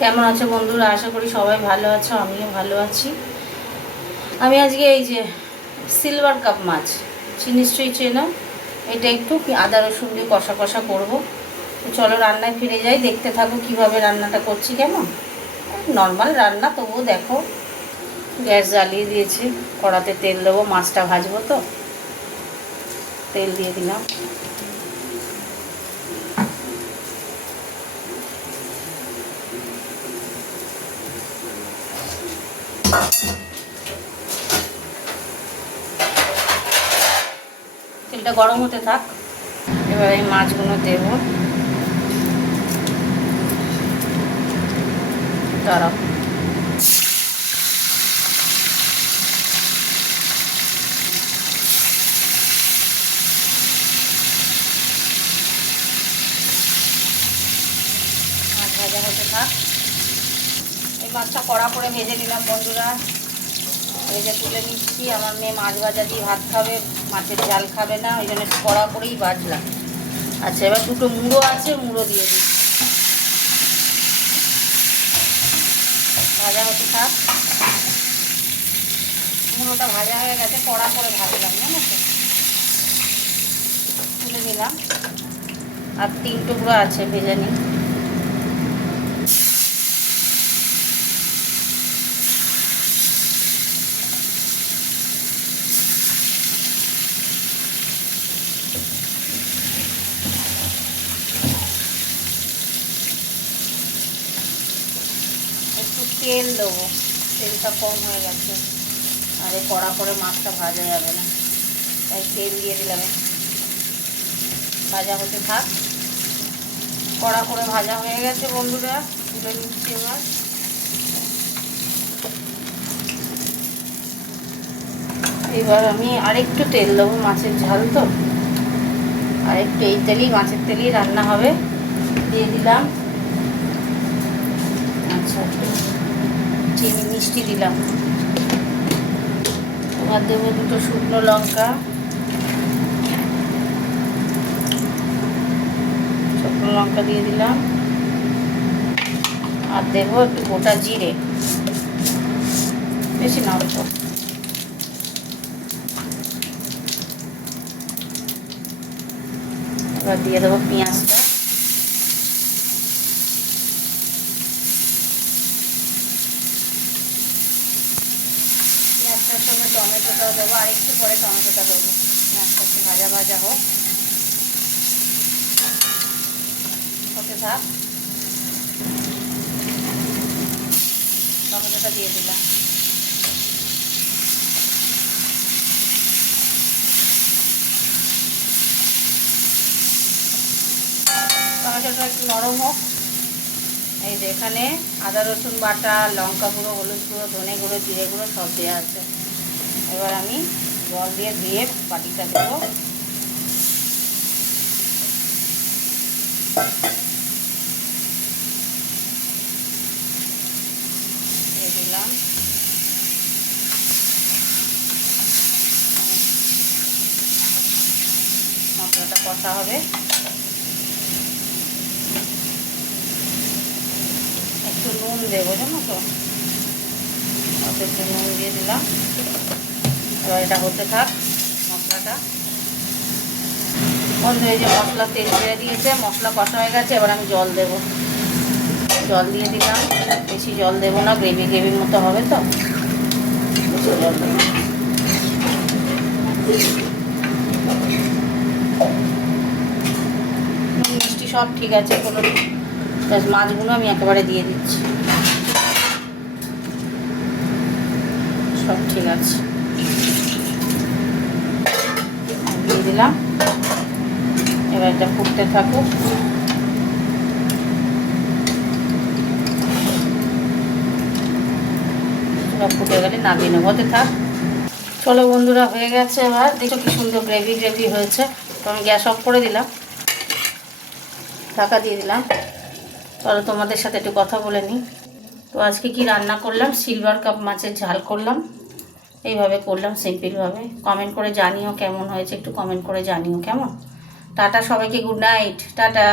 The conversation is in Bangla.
কেমন আছো বন্ধুরা? আশা করি সবাই ভালো আছো, আমিও ভালো আছি। আমি আজকে এই যে সিলভার কাপ মাছ, নিশ্চয়ই চেনো, এটা একটু আদা রসুন দিয়ে কষা কষা করবো। তো চলো রান্নায় ফিরে যাই, দেখতে থাকো কিভাবে রান্নাটা করছি। কেমন নর্মাল রান্না, তবুও দেখো। গ্যাস জ্বালিয়ে দিয়েছি, কড়াতে তেল দেবো, মাছটা ভাজবো। তো তেল দিয়ে দিলাম। তেলটা গরম হতে থাক, এবার এই মাছগুলো দেব। দাঁড়াও, মাছ ভাজা হতে থাক। এই মাছটা কড়া করে ভেজে নিলাম বন্ধুরা, ভেজে তুলে নিচ্ছি। আমার মেয়ে মাছ ভাজা দিয়ে ভাত খাবে, মাছের ঝাল খাবে না, ওই জন্য কড়া করেই ভাজলাম। আচ্ছা, এবার দুটো মুড়ো আছে, মুড়ো দিয়ে দিই। ভাজা হতে থাক। মুড়োটা ভাজা হয়ে গেছে, কড়া করে ভাজলাম, জানো তো। তুলে নিলাম। আর 3 টুকরো আছে, ভেজে নিই। একটু তেল দেবো, তেলটা কম হয়ে গেছে, আর এই কড়া করে মাছটা ভাজা যাবে না, তাই তেল দিয়ে দিলাম। ভাজা হতে থাক। কড়া করে ভাজা হয়ে গেছে বন্ধুরা, তুলে নিচ্ছি। এবার আমি আরেকটু তেল দেবো, মাছের ঝাল তো, আরেকটু এই তেলেই, মাছের তেলেই রান্না হবে। দিয়ে দিলাম। আচ্ছা, চিনি মিষ্টি দিলাম। এবার দেবো 2 শুকনো লঙ্কা, শুকনো লঙ্কা দিয়ে দিলাম। আর দেবো একটু গোটা জিরে, বেশি না, অল্প। এবার দিয়ে দেবো পেঁয়াজটা। পেঁয়াজটার সঙ্গে টমেটোটাও দেবো, আর একটু পরে টমেটোটা দেবো। পেঁয়াজটা একটু ভাজা ভাজা হোক, হতে থাক। টমেটোটা দিয়ে দিলাম। টমেটোটা একটু নরম হোক। এই যে এখানে আদা রসুন বাটা, লঙ্কা গুঁড়ো, হলুদ গুঁড়ো, ধনে গুঁড়ো, জিরে গুঁড়ো সব দেওয়া আছে। এবার আমি জল দিয়ে ধুয়ে বাটিটা দেবো। দিয়ে দিলাম। মশলাটা কষা হবে। একটু নুন দেবো, জানো তো, অত একটু নুন দিয়ে দিলাম। এবার এটা হতে থাক মশলাটা। বন্ধু, এই যে মশলা তেল ছেড়ে দিয়েছে, মশলা কষা হয়ে গেছে। এবার আমি জল দেব। জল দিয়ে দিলাম। বেশি জল দেবো না, গ্রেভি গ্রেভির মতো হবে তো, বেশি জল দেবো। মিষ্টি সব ঠিক আছে, কোনো মাছগুলো আমি একেবারে দিয়ে দিচ্ছি, সব ঠিক আছে, দিয়ে দিলাম। এবার এটা ফুটতে থাকুক। ফুটে গেলে নামিয়ে নেবো, হতে থাক। চলো বন্ধুরা, হয়ে গেছে। এবার দেখো কি সুন্দর গ্রেভি গ্রেভি হয়েছে। তো আমি গ্যাস অফ করে দিলাম, ঢাকা দিয়ে দিলাম। চলো তোমাদের সাথে একটু কথা বলে নিই। তো আজকে কি রান্না করলাম, সিলভার কাপ মাছের ঝাল করলাম। এইভাবে করলাম সিম্পলভাবে। কমেন্ট করে জানিও কেমন হয়েছে, একটু কমেন্ট করে জানিও কেমন। টাটা সবাইকে, গুড নাইট, টাটা।